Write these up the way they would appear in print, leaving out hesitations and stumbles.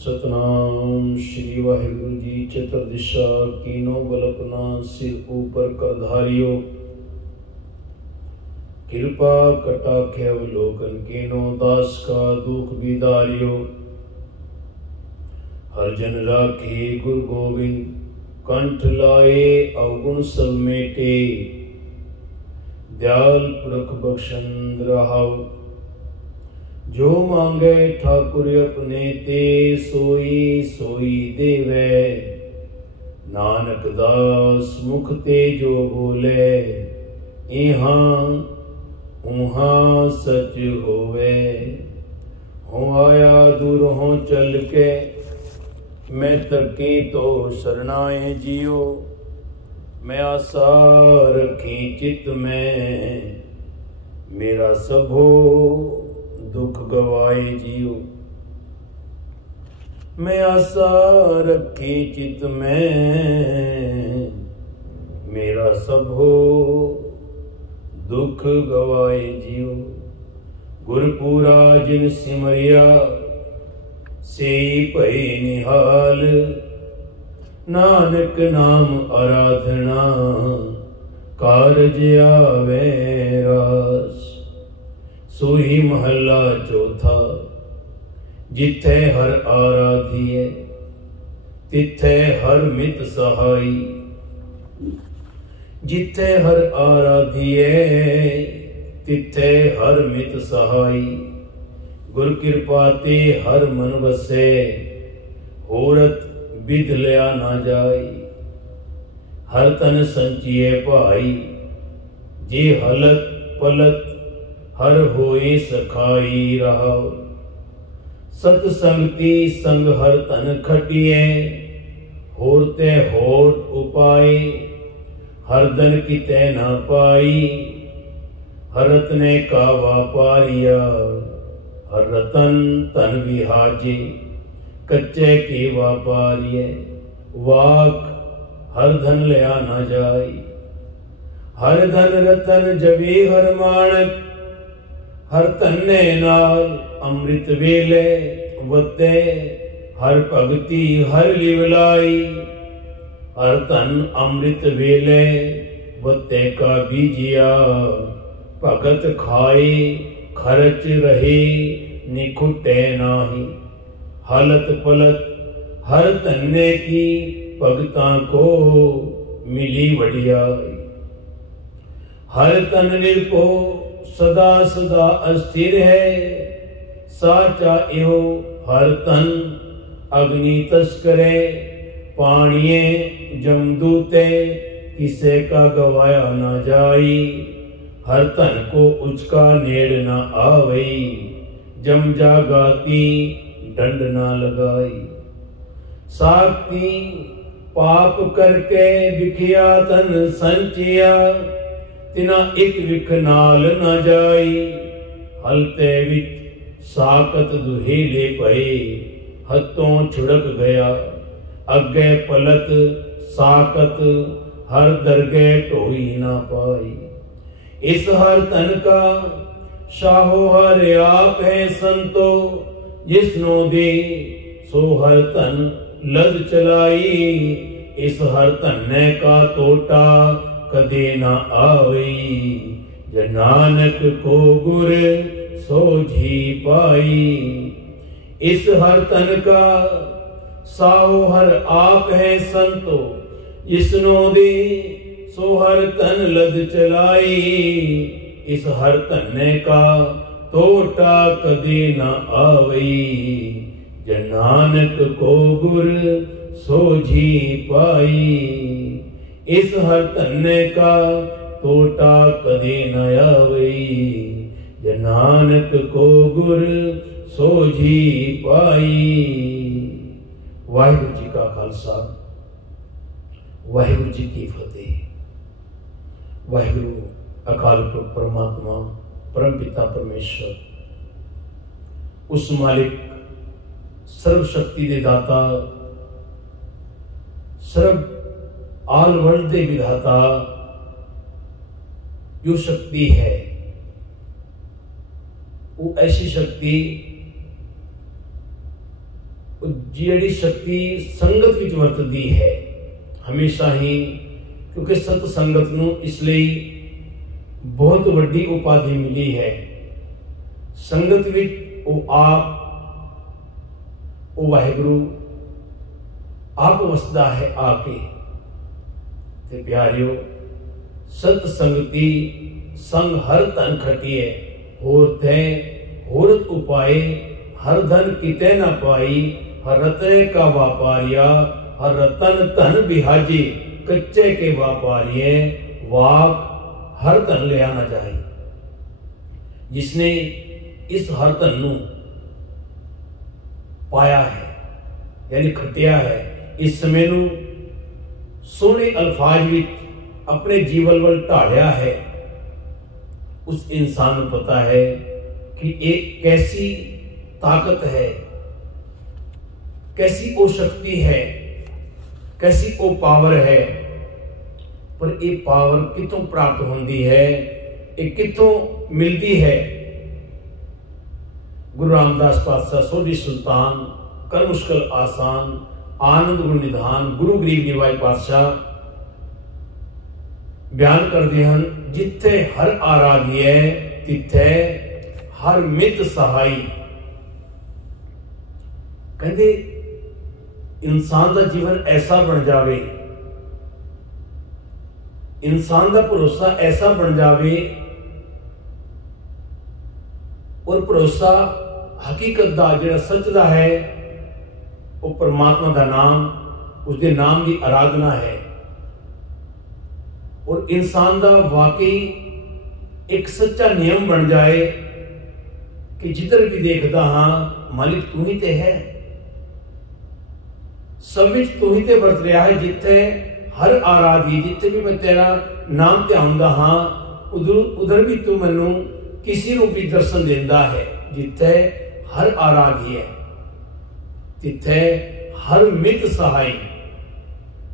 सतनाम श्री वाहिगुरु जी। चतुर्दिशा कीनो बलपना सिर ऊपर करधारियो, कृपा कटाक्ष अवलोकन कीनो दास का दुख बिदारियो। हर जन राखे गुरु गोविंद, कंठ लाए अवगुण सब मेटे। दयाल पुरख बख्शन रहाओ, जो मांगे ठाकुर अपने ते, सोई सोई देवे। नानक दास मुख ते जो बोले, इहाँ उहाँ सच होवे। हो आया दूर हो चल के, मैं तकी तो शरणाए जियो। मैं आशा रखी चित में, मेरा सबो दुख गवाए जियो। मैं आशा रखी चित में, मेरा सबो दुख गवाए जियो। गुरपुरा जिन सिमरिया, से भई निहाल। नानक नाम आराधना, कारज आवे रास। सोही महला चौथा, जिथे हर आराधिए, तिथे हर मित सहाई। जिथे हर आराधिए, तिथे हर मित सहाई। गुर कृपा ते हर मन वसे, होरत विध लिया ना जाई। हर तन संचिए भाई, जे हलत पलत हर होए सखाई रहाओ। सतसंगति संग हर तन खटिए, होरते होरत उपाय। हर धन किते ना पाई, हर रत्ने का व्यापारिया। हर रतन तन विहाजे, कच्चे के व्यापारिये। वाक हर धन लिया ना जाई, हर धन रतन जबी हर माणक। हर तन्ने नाल अमृत वेले, वते हर भगति हर लिवलाई। हर तन अमृत वेले, वते का बीजिया। भगत खाए खर्च रहे, निखुटे नाही। हालत पलत हर तन्ने की, भगतां को मिली वडियाई। हर तन निर्भो सदा सदा अस्थिर है। साचा इहो हर तन अग्नि तस्करे। पाणिये जमदूते, किसे का गवाया ना जाई। हर तन को उचका नेड़ ना आवई। जम जागाती दंड ना लगाई। साक्ति पाप करके बिखिया तन संचिया। तिना एक विख नाल न जाई। हलते विच साकत दुहेले पए, हथों छुड़क गया। अगे पलत साकत, हर दरगे ढोई ना पाई। इस हर तन का शाहो हर आप है संतो। जिसनो दे सो हर तन लद चलाई। इस हर तन्ने का तोटा कदे ना आवई। जन नानक को गुर सोझी पाई। इस हर तन का साहो हर आप है संतो। जिसनो दे सो हर तन लद चलाई। इस हर तन्ने का तोटा कदे न आवई। जन नानक को गुर सोझी पाई। इस हर तन्ने का तोटा कदे न आवई। जन नानक को गुर सोझी पाई। वाहिगुरु जी का खालसा, वाहिगुरु जी की फतेह। वाहिगुरु अकाल पुरख परमात्मा परम पिता परमेश्वर, उस मालिक सर्वशक्ति दे दाता, सर्व आल वर्ल्ड दे विधाता, जो शक्ति है वो ऐसी शक्ति जिहड़ी शक्ति संगत विच वरतदी है हमेशा ही, क्योंकि सत संगत नूं इसलिए बहुत वड्डी उपाधि मिली है। संगत विच वो आप वो वाहिगुरु आप वसदा है आके। ते प्यारियो सत संगति संग हर तन खटिए, होर थे होरत उपाय, हर धन किते न पाई, हर रत्ने का व्यापारिया, हर रतन धन बिहाजी, कच्चे के व्यापारिये, वाक हर धन ले आना चाहिए। जिसने इस हर धन नूं पाया है यानी खटिया है, इस समय नूं सोहने अल्फाज विच अपने जीवन वल ढालिया है, उस इंसान को पता है कि एक कैसी ताकत है, कैसी वो शक्ति है, कैसी वो पावर है। पर ये पावर कितों प्राप्त होती है, ये कितों मिलती है। गुरु रामदास पातशाह सोढ़ी सुल्तान कर मुश्किल आसान, आनंद गुरु निधान, गुरु गरीब निवाज पातशाह बयान करते हैं, जिथे हर आराध्य तिथे हर मित सहाई। कहते इंसान का जीवन ऐसा बन जावे, इंसान का भरोसा ऐसा बन जावे, और भरोसा हकीकत का जिहड़ा सच दा है वो परमात्मा का नाम, उसके नाम की आराधना है। और इंसान का वाकई एक सच्चा नियम बन जाए कि जिधर भी देखता हाँ मालिक तू ही ते है, सब विच तू ही ते वरत रहा है। जिथे हर आराधी, जिथे भी मैं तेरा नाम ध्यानदा हाँ, उधर भी तू मैनू किसी रूपी दर्शन देता है। जिथे हर आराधी है, तिथे हर मित सहाय,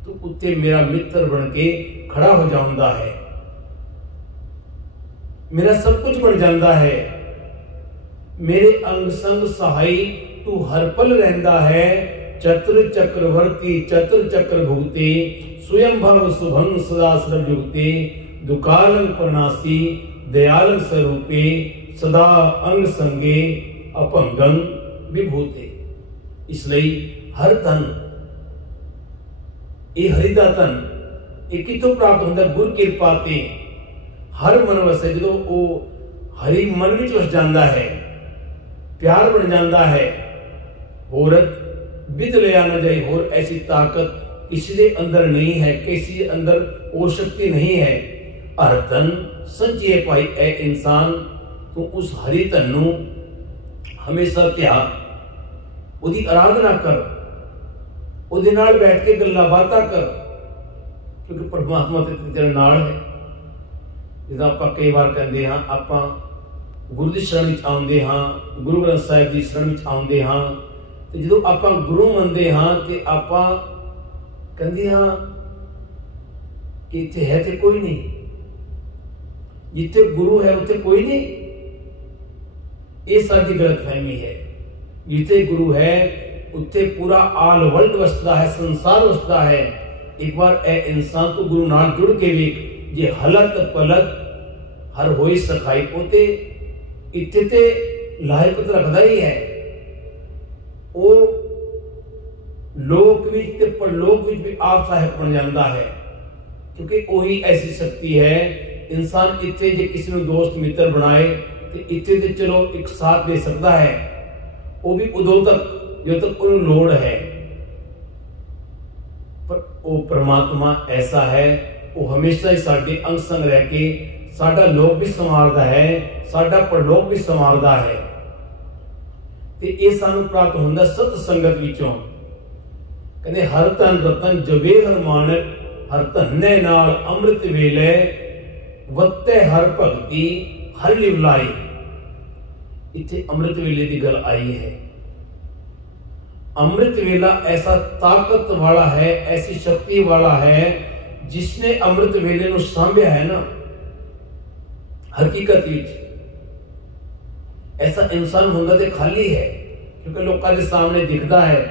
तो उत्ते मेरा मित्र बन के खड़ा हो जाता है, मेरा सब कुछ बन जाता है। मेरे अंग संग सहाय तू हर पल रहता है। चतुर चक्रवर्ती चतुर चक्र भुगते, स्वयं भव शुभंग सदा सर्व जुगते, दुकालं प्रणासी दयालं स्वरूपे, सदा अंग संगे अपंगं विभूते। इसलिए हर तन ये हरिदा तन ये कितों प्राप्त होता है? गुर कृपा ते हर मन वसे। जो वो हरि मन विच वस जाता है, प्यार बन जाता है, औरत विद ले आना चाहिए। और ऐसी ताकत किसी के अंदर नहीं है, किसी के अंदर वो शक्ति नहीं है। हर तन सच्चे पाई ए इंसान, तो उस हरि तन नूं हमेशा ध्यान, उसकी आराधना कर, उसदे नाल बैठ के गल्लां बातां कर, क्योंकि परमात्मा तेरे नाल है। जिदा आपां कई बार कहते हाँ, आपां गुरु की शरण विच आउंदे हाँ, गुरु ग्रंथ साहिब की शरण विच आउंदे हाँ, तो जो आपां गुरु मनदे हाँ, तो आपां कहंदे हाँ कि इत्थे है तो कोई नहीं, जिथे गुरु है उत्थे कोई नहीं। ये साडी गलतफहमी है। जिथे गुरु है उत्थे पूरा आल वर्ल्ड वसदा है, संसार वसदा है। एक बार ए इंसान तो गुरु नाल जुड़ के वेख, जे हलत पलत हर होई सखाई, पोते इत्थे ते लायकत रखदा ही है। वो लोक विच ते परलोक विच भी आप सहायक बन जाता है, क्योंकि वही ऐसी शक्ति है। इंसान इत्थे जे किसी ने दोस्त मित्र बनाए तो इत्थे ते चलो एक साथ दे सकता है, वो भी उदों तक जो तक उन्हें लोड़ है। पर वो परमात्मा ऐसा है, वो हमेशा ही साडे अंग संग रह के साडा लोक भी संवारदा है, साडा परलोक भी संवारदा है। ते ये सानू प्राप्त होंदा सत संगत विचों। कहते हर तन रतन जवे हर मानक, हर धन्ने नाल अमृत वेले, वत्ते हर भगती हर लिवलाई। इत्थे अमृत वेले की गल आई है। अमृत वेला ऐसा ताकत वाला है, ऐसी शक्ति वाला है, जिसने अमृत वेले को सांभ्या है ना। हकीकत विच ऐसा इंसान होंदा ते खाली है, क्योंकि लोगों के सामने दिखता है,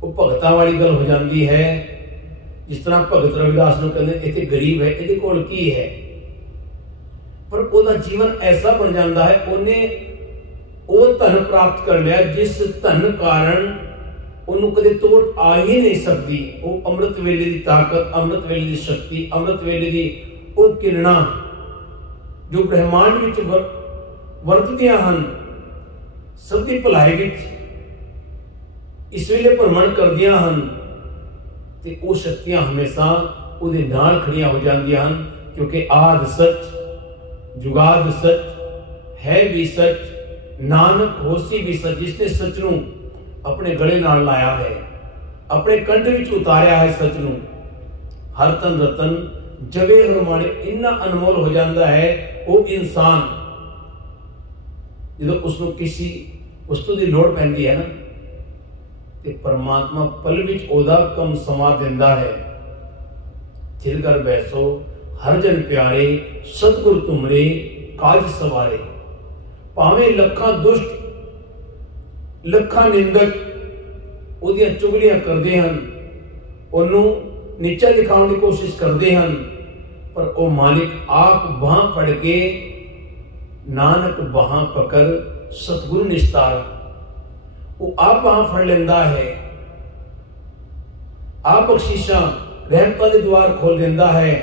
वो भगतां वाली गल हो जाती है। जिस तरह भगत रविदास नूं कहंदे इत्थे गरीब है, इहदे कोल की है, पर ਉਹਦਾ जीवन ऐसा बन जाता है, ਉਹਨੇ ਉਹ ਧਨ प्राप्त कर लिया जिस धन कारण ਉਹਨੂੰ कदे तोड़ आ ही नहीं सकती। वो अमृत वेले की ताकत, अमृत वेले की शक्ति, अमृत वेले की वो किरणा जो ब्रह्मांड विच वरतदियां हन, सबकी भलाई विच इस वेले भ्रमण करदियां हन, ते वो शक्तियां हमेशा ਉਹਦੇ नाल खड़ियां हो जांदियां हन। क्योंकि आद सच, जुगाद सच, है भी सच, नानक होसी भी सच। जिसने सच नूं अपने गले नाल लाया है, अपने कंठ विच उतारिया है सच नूं, हर तन रतन जवे हरमाने इन्ना अनमोल हो जाता है वो इंसान। जो उसनूं किसी वस्तु की लोड़ पैंदी है ना, ते परमात्मा पल विच ओदा कम समा दिंदा है। थिर कर बैसो हर जन प्यारे, सतगुर तुमरे काज सवारे। भावें लखां दुष्ट, लखां निंदक उहदियां चुगलियां करदे हन, ओनू नीचा दिखाने की कोशिश करते हैं, पर वो मालिक आप बाह फड़ के नानक बाह पकड़ सतगुरु निस्तार, वो आप बाह फड़ लेंदा है, आप बख्शिशा रहमतां दे द्वार खोल देंदा है।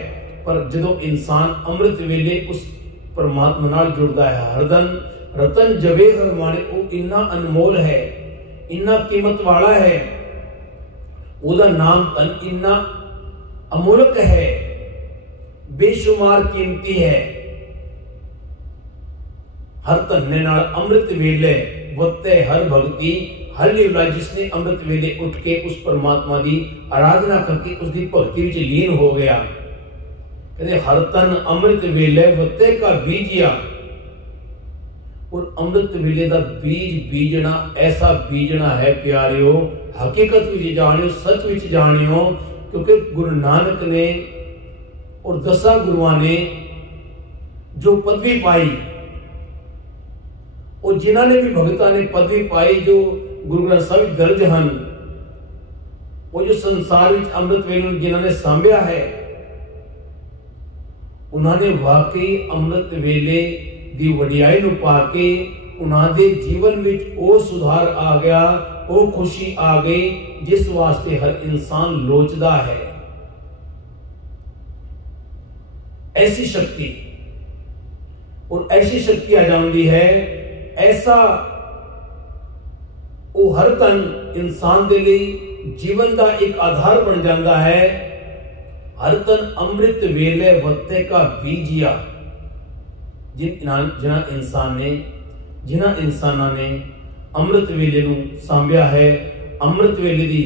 पर जदों इंसान अमृत वेले उस परमात्मा नाल जुड़दा है, हरदन रतन जवे हरमाने, वो इन्ना अनमोल है, इन्ना कीमत वाला है, उसका नाम तन इन्ना अमूलक है, बेशुमार कीमती है। हर धन्ने नाल अमृत वेले वत्ते हर भगती हर लीला। जिसने अमृत वेले उठ के उस परमात्मा की आराधना करके उसकी भक्ति विच लीन हो गया, कहते हर तन अमृत वेले वत्ते का बीजिया। और अमृत वेले का बीज बीजना ऐसा बीजना है प्यारियो, हकीकत विच जानियो, सच विच जानियो। क्योंकि गुरु नानक ने और 10 गुरुआं ने जो पदवी पाई, और जिन्होंने भी भगतां ने पदवी पाई जो गुरु ग्रंथ साहिब दर्ज हन, वो जो संसार विच अमृत वेले जिन्होंने सांभिया है, उन्होंने वाकई अमृत वेले दी वडियाई नूं पा के उन्होंने जीवन विच वो सुधार आ गया, वो खुशी आ गई जिस वास्ते हर इंसान लोचदा है। ऐसी शक्ति और ऐसी शक्ति आ जाती है, ऐसा वो हर तन इंसान के लिए जीवन का एक आधार बन जाता है। हर तन अमृत वेले वत्ते का बीजिया। जिन्हां इंसानां ने अमृत वेले नूं सांभिया है, अमृत वेले दी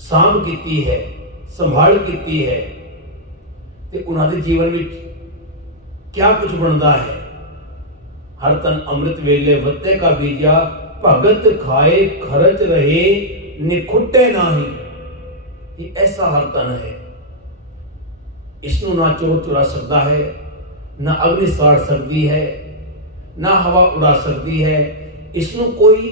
सांभ कीती है, संभाल कीती है, ते उन्हां दे जीवन विच क्या कुछ बनता है। हर तन अमृत वेले वत्ते का बीजिया, भगत खाए खरच रहे निखुटे नाही। ये ऐसा हर तन है, इसनों ना चोर चुरा सकता है, ना अग्नि साड़ सकती है, ना हवा उड़ा सकती है। इसनों कोई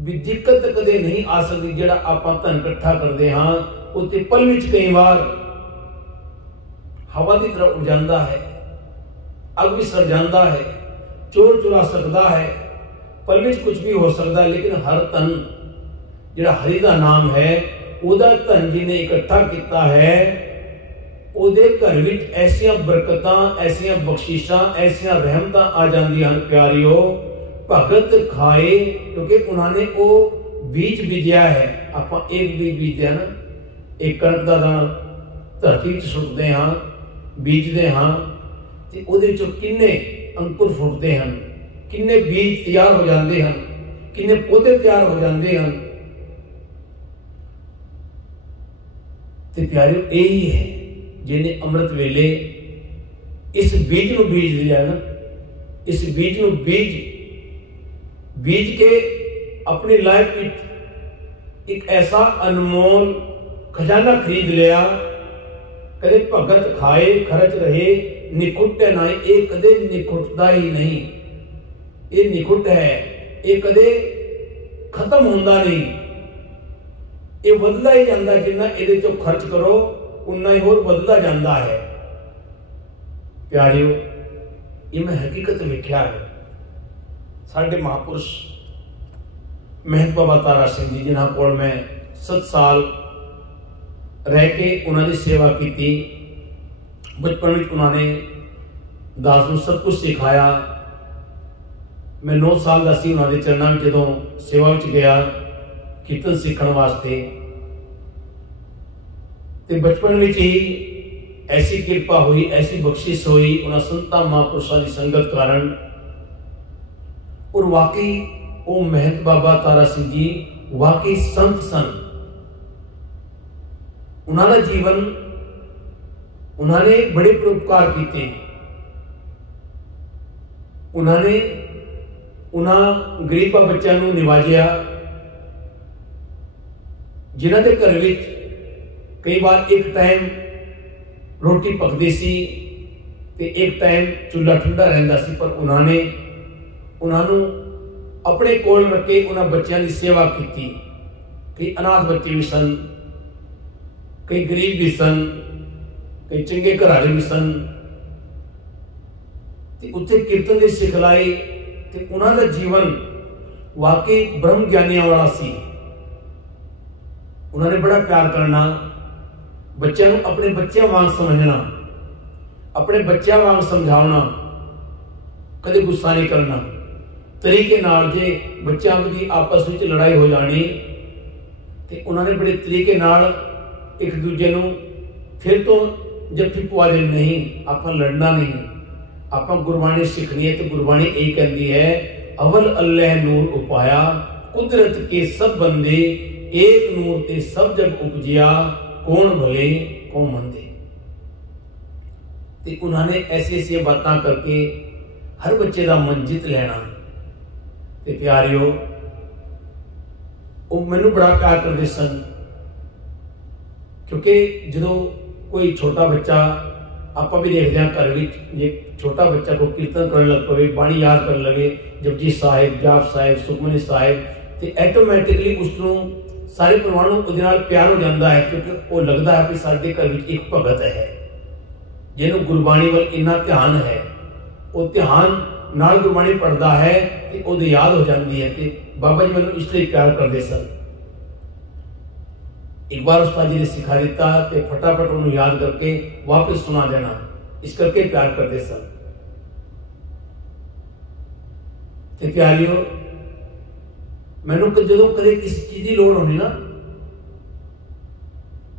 भी दिक्कत कदे नहीं आ सकती। जिहड़ा आपां धन इकट्ठा करते हाँ, उत्ते पल विच कई बार हवा की तरह उड़ जाता है, अग भी सड़ जाता है, चोर चुरा सकता है, पल विच कुछ भी हो सकता है। लेकिन हर तन जिहड़ा हरि दा नाम है, उहदा धन जिन्हें इकट्ठा किया है, उहदे घर विच ऐसियां बरकतां, ऐसियां बख्शिशां, ऐसियां रहमतां आ जांदियां हन प्यारियो। भगत खाए, क्योंकि उन्होंने वो बीज बीजिया है। आपां एक बीज बीजते हैं ना, एक कणक दा दाना धरती च सुੱਟਦੇ हाँ, बीजते हाँ, ते उहदे विचों किन्ने अंकुर फुटते हैं, किन्ने बीज तैयार हो जाते हैं, किन्ने पौधे तैयार हो जाते हैं। ते प्यारियो यही है जिन्हें अमृत वेले इस बीज नूं बीज दिया ना, इस बीज नूं बीज के अपनी लाइफ में एक ऐसा अनमोल खजाना खरीद लिया। कदे भगत खाए खर्च रहे निखुटे ना, ये कदे निखुटता ही नहीं। ये निखुट है, ये कदे खत्म होंदा नहीं, ये वधदा ही जांदा। जिन्ना इहदे चों खर्च करो उन्ना ही होर वधदा जांदा है। प्यारियो, ये मैं हकीकत वेख्या है। साडे महापुरुष महंत बाबा तारा सिंह जी, जिन्हां कोल मैं 7 साल रह के उन्होंने सेवा की। बचपन में उन्होंने दास नूं सब कुछ सिखाया। मैं 9 साल का सी, उन्होंने चरणों में जदों सेवा में गया कीर्तन सीखने वास्ते, तो बचपन में ही ऐसी कृपा हुई, ऐसी बख्शिश हुई उन्होंने संतां महापुरुषों की संगत कारण। और वाकई वो महंत बाबा तारा सिंह जी वाकई संत सन। उन्होंने जीवन, उन्होंने बड़े परोपकार किए। उन्होंने गरीबा बच्चों को निवाजिया, जिन्हों के घर में कई बार एक टाइम रोटी पकती सी ते एक टाइम चूल्हा ठंडा रहिंदा सी, पर उन्होंने अपने कोल रख के उन्होंने बच्चों की सेवा की। कई अनाथ बच्चे भी सन, कई गरीब भी सन, कई चंगे घराले भी सन। उत्थे कीर्तन की सिखलाई ते उन्होंने जीवन वाकई ब्रह्म ज्ञानियों वाला सी। उन्होंने बड़ा प्यार करना, बच्चों को अपने बच्चों वांग समझना, अपने बच्चों वांग समझाना, कदे गुस्सा नहीं करना। तरीके नाल जे बच्चों की आपस में लड़ाई हो जानी तो उन्होंने बड़े तरीके नाल एक दूजे को फिर तो जफ्फी पवा दे, नहीं आप लड़ना नहीं, आप गुरबाणी सीखनी है। तो गुरबाणी यही कहती है, अवल अल्लाह नूर उपाया, कुदरत के सब बंदे, एक नूर ते सब जग उपजिया, कौन भले कौन मंदे। तो उन्होंने ऐसी ऐसी बातें करके हर बच्चे का मन जीत लेना। ते प्यारियो, वो मैनू बड़ा प्यार करते सन, क्योंकि जो कोई छोटा बच्चा, आप भी देखते हैं घर में, जे छोटा बच्चा को कीर्तन करने लग पवे, बाणी याद करने लगे, जपजी साहिब, जाप साहिब, सुखमनी साहिब, तो ऐटोमैटिकली उसको सारे परिवार को प्यार हो जाता है। क्योंकि वो लगता है कि साडे घर में एक भगत है जिन्होंने गुरबाणी वाल इन्ना ध्यान है, वो ध्यान नाल गुरबाणी पढ़ता है तो वो याद हो जाती है। कि बाबा जी मैंने इसलिए प्यार करते सन। एक बार उस्ताद जी ने सिखा दिता तो फटाफट उन्होंने याद करके वापस सुना देना, इस करके प्यार करते सन। तो प्यारियो, मैनू जो कदे किसी चीज की लोड़ होनी ना,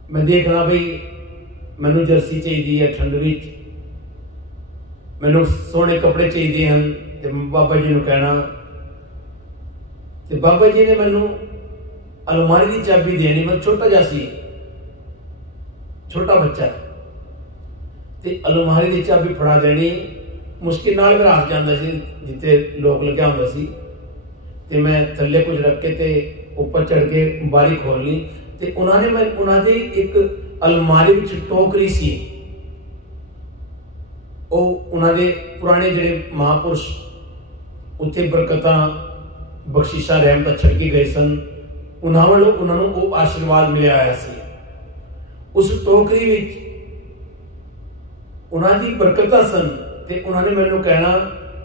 मैं देखना भाई मैनू जर्सी चाहिए है ठंड में, मैनू सोहने कपड़े चाहिए हैं, तो बाबा जी ने कहना, तो बाबा जी ने मैनू अलमारी की चाबी देनी। मैं छोटा जा सी, छोटा बच्चा, तो अलमारी की चाबी फड़ा देनी, मुश्किल नाल मेरा हाथ जाता सी जिथे लोक लग्या होंदा सी, ते मैं थल्ले कुछ रख के ते ऊपर चढ़ के बारी खोलनी। तो उन्होंने मैं उन्होंने एक अलमारी विच टोकरी सी, वो उन्होंने पुराने जिहड़े महापुरुष उत्थे बरकतां बख्शिशा रहमत छड़के गए सन, उन्होंने वो आशीर्वाद मिले आया सी। उस टोकरी विच उन्होंने बरकतां सन। ते उन्होंने मैनू कहना,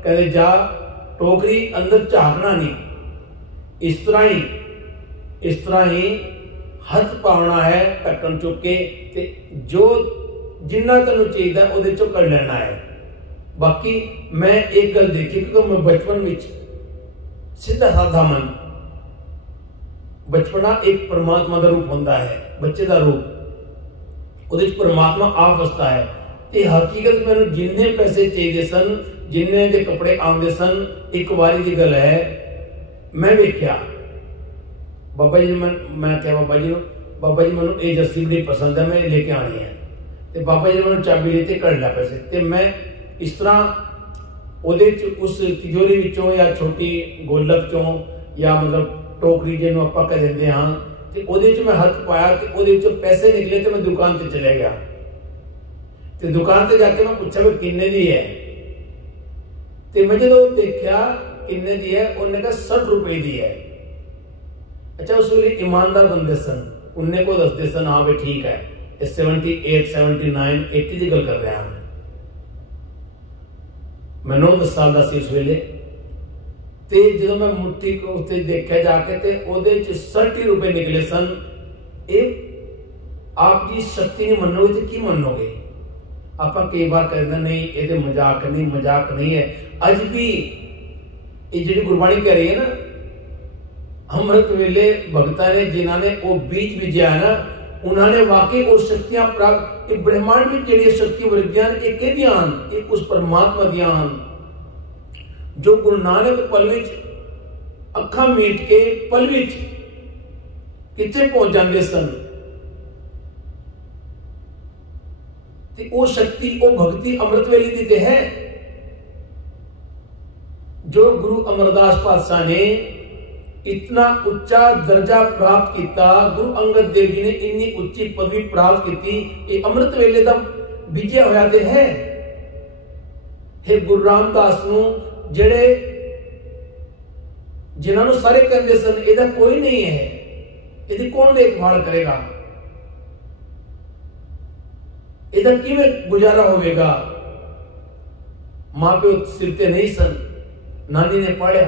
कहते जा टोकरी अंदर झाकना नहीं, इस तरह ही हथ पाना है ढक्कन चुक के, ते जो जिन्ना तेनों चाहिए उहदे चों कढ़ लेना है। बाकी मैं एक गल देखी, क्योंकि मैं बचपन में सीधा साधा मन, बचपना एक परमात्मा का रूप होता है, बच्चे का रूप, उहदे च परमात्मा आप वसता है। ते हकीकत मैंने जिन्ने पैसे चाहिए सन, जिन्ने दे कपड़े आते सन, एक बारी की गल है, मैं वेख्या बाबा जी ने, मैं क्या बाबा जी मैनू ये जर्सी बड़ी पसंद है, मैं लेके आनी है। तो बाबा जी ने मैंने चाबी देते, कढ़ लिया पैसे। तो मैं इस तरह उस तिजोरी विचों या छोटी गोलक चों या मतलब टोकरी जिन्हों आप कह देंगे हाँ, तो मैं हथ पाया कि वो पैसे निकले, तो मैं दुकान पर चले गया। तो दुकान पर जाके मैं पूछा भी किन्ने दी है, तो मैं जो देखा किन्ने दी है? उन्हें कहा 60 रुपए दी है। अच्छा, उस वे ईमानदार बंदे सन, उन्हें को दसते सन हाँ भाई ठीक है, 78 79 80 की गल कर रहा हूं मैं। 9-10 साल का सी उस वेले, ते जो मैं मुट्ठी को उत्ते देखा जाके ते ओदे च 60 रुपए निकले सन। आप जी शक्ति नहीं मनोगे तो की मनोगे? आप कई बार कहते नहीं ये मजाक नहीं है। अज भी ये जी गुरबाणी कह रही है ना, अमृत वेले भगता ने जिन्होंने वो बीज बीजा है ना, उन्होंने वाकई वो शक्तियां प्राप्त। ब्रह्मांड में जी शक्ति विज्ञान एक ध्यान, एक उस परमात्मा ध्यान जो गुरु नानक पल विच अखा मीट के पल विच किथे पहुंच जाते सन। वो शक्ति वो भक्ति अमृत वेले दी है जो गुरु अमरदास पातशाह ने इतना उच्चा दर्जा प्राप्त किया। गुरु अंगद देव जी ने इतनी उच्ची पदवी प्राप्त की, ये अमृत वेले का बीजिया होया ते है। हे गुरु रामदास नूं जेड़े जिन्होंने सारे कहते सन इहदा कोई नहीं है, इहदी कौन देखभाल करेगा, इधर किवें गुजारा होगा। मां प्यो सिर ते नहीं सन, नानी ने पढ़िया,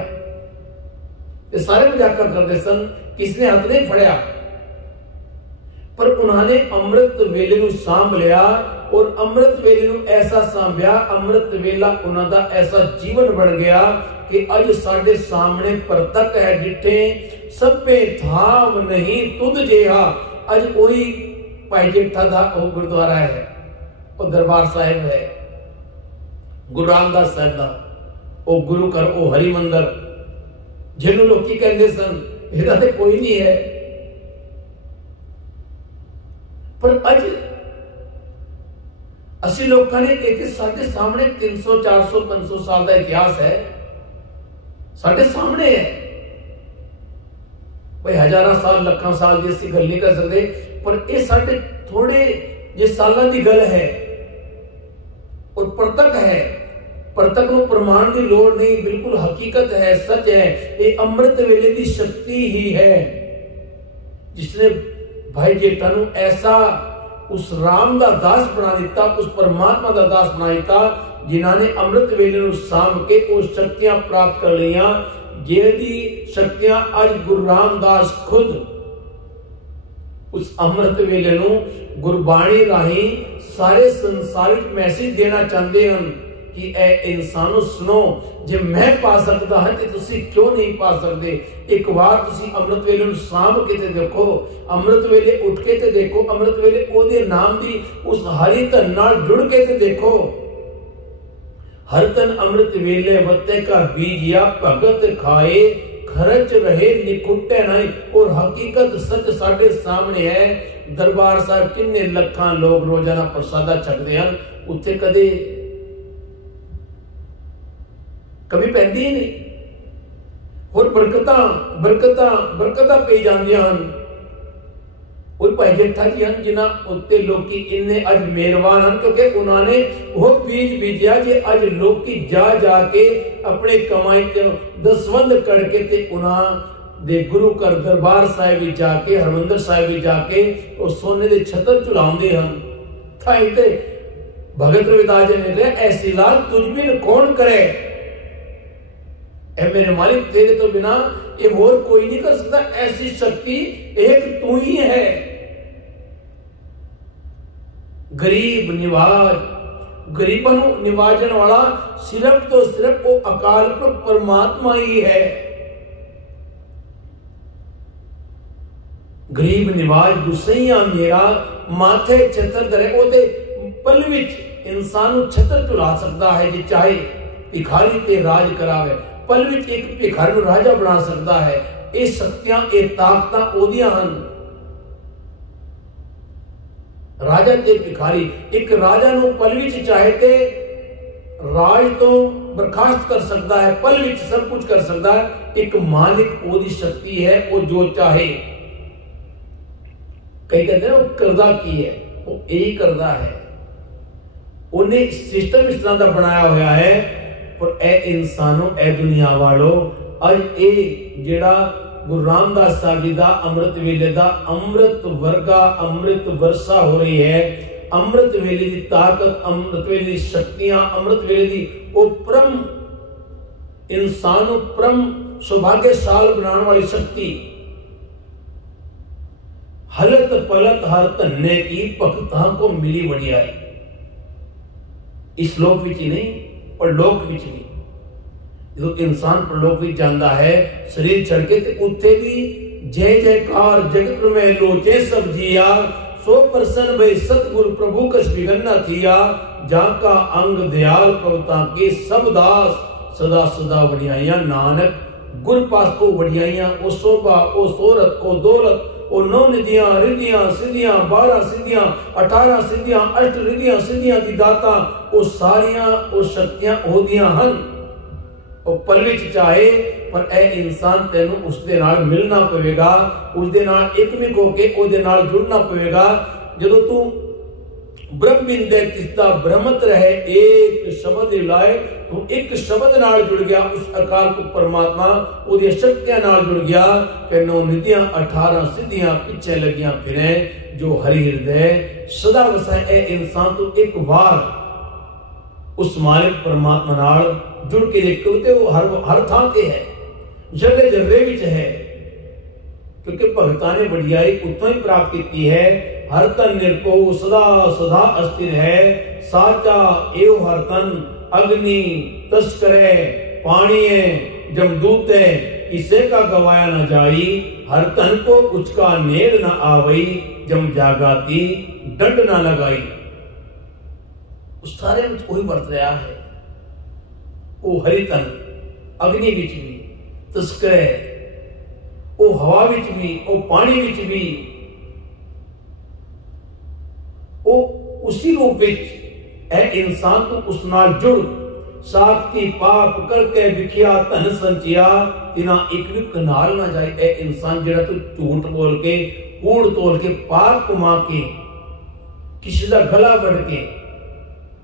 ये सारे मजाक करते सन, किसने हाथ नहीं फड़िया। पर उन्होंने अमृत वेले नूं सांभ लिया और अमृत वेले नूं ऐसा सांभ्या, अमृत वेला उन्हां दा ऐसा जीवन बन गया कि अज साडे सामने परतक है डिठे सभे थाव नहीं तुद जेहा। अज वही भाई जेठा था वो गुरुद्वारा है, वो दरबार साहिब है, गुरु रामदास साहब का वो गुरु घर, वो हरि मंदिर जिन्होंने लोग कहते सन इहदा ते कोई नहीं है। पर अज असी लोगों ने एक साडे सामने 300 400 500 साल का इतिहास है, साडे सामने है भाई। हजारों साल लखां साल की असीं गल नहीं कर सकते, पर यह साडे थोड़े जे सालों की गल है और परतक है। परतक को प्रमाण की लोड़ नहीं, बिल्कुल हकीकत है, सच है। ये अमृत वेले की शक्ति ही है जिसने भाई जेठा नूं ऐसा उस राम का दास बना दिता, उस परमात्मा का दास बना दिता, जिन्होंने अमृत वेले नूं सांभ के वो शक्तियां प्राप्त कर लिया, जिहदी शक्तियां अज गुरु रामदास खुद उस अमृत वेले नूं गुरबाणी राही सारे संसार में मैसेज देना चाहते हैं कि ए इंसानों सुनो, जे मैं पा सकता है तो तुसी क्यों नहीं पा सकते। एक बार तुसी अमृत वेले नूं सांभ के ते देखो, अमृत वेले उठ के ते देखो, अमृत वेले ओदे नाम दी उस हरि धन नाल जुड़ के ते देखो। हर तन अमृत वेले वत्ते का बीजिया भगत खाए खर्च रहे निकुटे नहीं। और हकीकत सच साडे सामने है। दरबार साहब किन्ने लखां लोग रोजाना प्रसादा छकदे हन, उत्थे कदे कभी पैंदी ही नहीं। और बरकतां पई जांदियां हन। और भाई जेठा जी हन जिन्हां उत्ते लोकी इन्ने अज मेहरबान हन, क्योंकि उन्होंने वो बीज बीजिया कि अज लोकी जा जाके अपने कमाई ते दसवंध करके ते उन्हां दे गुरु घर दरबार साहिब विच जाके, हरमंदिर साहिब विच जाके वो सोने दे छतर झुलाउंदे हन। थाई ते भगत रविदास जी ने कहा, ऐसी लाल तुझ बिन कौन करे, ऐ मेरे मालिक तेरे तो बिना ये और कोई नहीं कर सकता, ऐसी शक्ति एक तू ही है। गरीब निवाज, गरीबों निवाजन वाला सिर्फ तो सिर्फ वो अकाल पुरख परमात्मा ही है। गरीब निवाज गुसैया मेरा माथे छतर धरे, ओदे पल विच इंसान छतर झुला सकता है जे चाहे। भिखारी ते राज करावे, पल विच एक भिखारी नूं राजा बना सकता है। ये शक्तियां ये ताकतां ओदियां हन। राजा ते भिखारी, एक राजा नूं पल विच चाहे ते राज तो बर्खास्त कर सकता है, पल विच सब कुछ कर सकता है। एक मालिक ओदी शक्ति है, वो जो चाहे। कई कहते हैं वो करदा की है, वो यही करदा है। उन्हें सिस्टम इस तरह का बनाया हुआ है पर ए इंसानों ए दुनिया वालों अज ए जेड़ा गुरु रामदास साहब जी दा अमृत वेले दा अमृत वर्गा अमृत वर्षा हो रही है। अमृत वेले दी ताकत, अमृत वेले दी शक्तियां, अमृत वेले दी ओ परम इंसान परम सौभाग्यशाल बनाने वाली शक्ति हलत पलत हर धन्ने की भगतां को मिली वडियाई। इस लोक विच ही नहीं परलोक विच भी जो इंसान परलोक विच जांदा है शरीर छड़ के ते उत्थे भी जय जयकार जगत में लोचे सब जिया। 100% भई सतगुरु प्रभु कस बिगन्ना थिया। जाका अंग दयाल भगतां के सब दास सदा सदा वडियाइयां। नानक गुर पास को वडियाइयां ओ शोभा ओ सोरत ओ दौलत ओ 9 निधियां रिधियां सिद्धियां 12 सिद्धियां 18 सिद्धियां 8 रिधियां सिद्धियां दी दाता ओ सारियां ओ शक्तियां ओदियां हन। ओ पल विच चाहे पर ए इंसान तेनू उसदे नाल मिलना पवेगा, उसदे नाल एकमिक होके ओदे नाल जुड़ना पवेगा। जदों तू ब्रह्म बिंदे तिस्ता ब्रह्मत रहे एक शब्द लाए तू एक शब्द नाल जुड़ गया उस अकाल पुरख परमात्मा ओदी शक्तियां नाल जुड़ गया। कि 9 निधियां 18 सिद्धियां पिछे लगियां फिरे जो हरि हृदय सदा वसै। ए इंसान तो एक बार उस मालिक परमात्मा नाल जुड़ के देखो ते वो हर थां ते है, जगह जगह विच है। क्योंकि भगतां ने वडियाई उतों ही प्राप्त की है। हर तन निरभो सदा सदा अस्थिर है। साचा एव हर तन अग्नि तस्करे पाणीए जमदूते किसे का गवाया न जाई। हर तन को उचका नेड़ न आवई जम जागाती डंड न लगाई। उस सारे में कोई वर्त रहा है। ओ हरितन अग्नि विच भी तस्करे ओ हवा विच भी ओ पानी विच भी ओ उसी रूप विच ए इंसान तो उस नाल जुड़ साखती पाप करके विखिया धन संचिया तिना एक भी कनाल ना जाए। ए इंसान जेड़ा तू झूठ बोल के कूड़ तोल के पाप कमा के किसी का गला वड़ के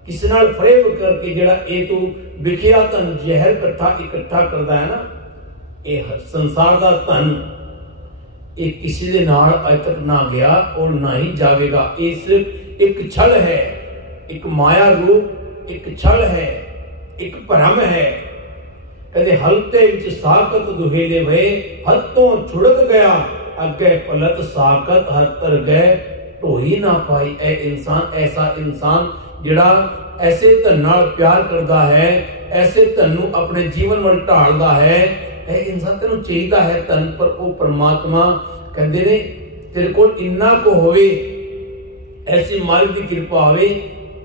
किसी नाल फरेब करके जेड़ा ए तू विखिया धन जहर इकट्ठा करदा है ना, ए संसार दा धन ए किसी दे नाल अज तक ना गया और ना ही जावेगा। ए सिर्फ एक छल है, एक माया रूप एक छल है, एक भ्रम है। कहते हलते विच साकत दुहेले भय हथों छुड़क गया अगे पलट साकत हर तर गए ढोई ना पाई। ए इंसान ऐसा इंसान जिहड़ा ऐसे धन नाल प्यार करता है, ऐसे धन नूं अपने जीवन वल ढालदा है। ए इंसान तेनू चाहिदा है धन पर वो परमात्मा कहते ने तेरे कोल इन्ना को होवे ऐसी मालिक की कृपा होवे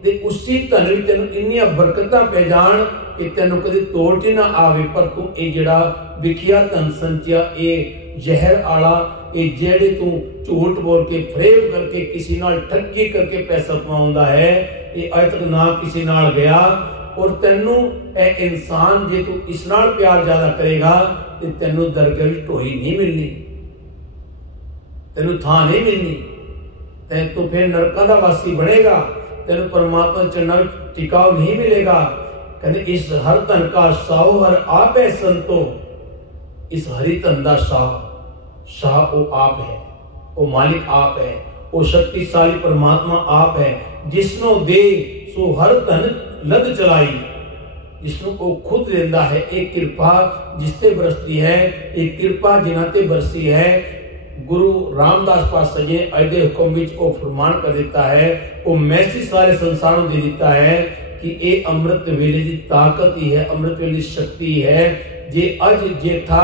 ते उसी धन विच तेनू इन्नियां बरकतां पै जाण कि तेनू कदे तोड़ ही ना आवे। पर तू ये जिहड़ा विखिया धन संचिया ये जहर आला ये जेड़े तू झूठ बोल के फरेब करके किसी नाल ठगी करके पैसा कमाउंदा है ये अज तक ना किसी नाल गया। और तेनू ए इंसान जे तू इस नाल प्यार ज्यादा करेगा ते तेनू दरगाह विच ढोई नहीं मिलनी, तेनू थां नहीं मिलनी, तेन तो फिर नरकां दा वासी बनेगा, तेनू परमात्मा चरणा विच टिकाव नहीं मिलेगा। कहते इस हर धन का साओ हर आप है संतो। इस हरि धन दा शाह वो आप है, वो मालिक आप है, वो शक्तिशाली परमात्मा आप है। जिसनो दे सो हर धन लद चलाई, जिसनो वो खुद देंदा है। एक कृपा जिसते बरसती है, एक कृपा जिन्हां ते बरसी है। गुरु रामदास पास सजे अजदे हुक्म विच वो फरमान कर देता है, वो मैसेज सारे संसार में दे देता है कि ये अमृत वेले की ताकत ही है, अमृत वेले की शक्ति है। जे अज जेठा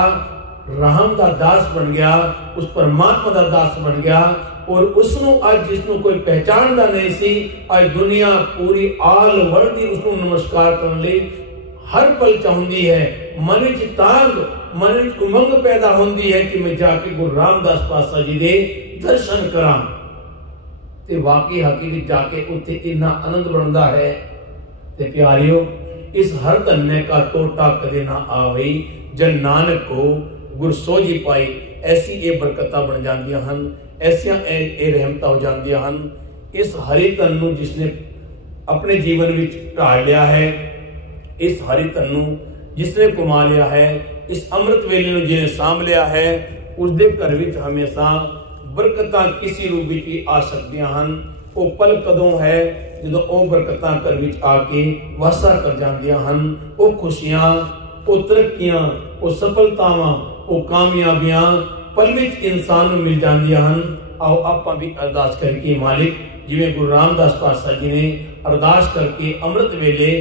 राम दा दास बन गया, उस परमात्मा दा दास बन गया और उसनु अज जिसनु कोई पहचानदा नहीं सी, अज दुनिया पूरी आल वर्ल्ड दी उसनु नमस्कार करने लई हर पल चाहुंदी है। मन विच तांग मन विच उमंग पैदा होंदी है कि मैं जाके गुरु रामदास पातशाह जी दे दर्शन करां ते वाकई हकीकत जाके उत्थे इन्ना आनंद बनदा है। ते प्यारियो इस हर धन्य का टोटा कदे ना आवे। जन नानक को गुर सोझी पाई ऐसी ये बरकतां बन जांदियां हन, ऐसियां ये रहमतां हो जांदियां हन। इस हरि धन नूं जिसने अपने जीवन विच ढाल लिया है, इस हरि धन नूं जिसने कमा लिया है, इस अमृत वेले नूं जिन्हें सांभ लिया है, उसके घर विच हमेशा बरकतां किसी रूप विच भी आ सकदियां हन। वो पल कदों है जो वो बरकतां घर विच आके वासा कर जांदियां हन। वो खुशियां, वो तरक्कियां, वो सफलतावां, वो कामयाबियां पल विच इंसान नूं मिल जांदियां हन। आओ आपां भी अरदास करके मालिक, जिवें गुरु रामदास पातशाह जी ने अरदास करके अमृत वेले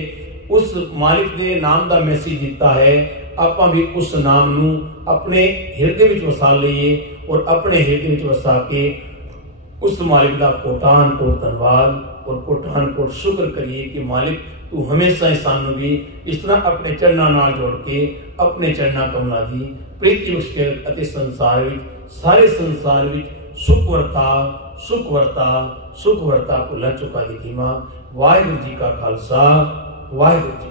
उस मालिक के नाम का मैसेज दिता है, आपां भी उस नाम नूं अपने हिरदे विच वसा लईए और अपने हिरदे विच वसा के उस मालिक का कोटान कोट धन्यवाद और कोटान कोट शुक्र करिए कि मालिक तू हमेशा ही सानू भी इस तरह अपने चरणों नाल जोड़ के अपने चरणों कमलों की प्रीति बख्श के अते संसार विच सारे संसार विच सुख वर्ता सुख वर्ता सुख वर्ता भुला चुका दी कीमा। वाहिगुरू जी का खालसा, वाहिगुरू जी।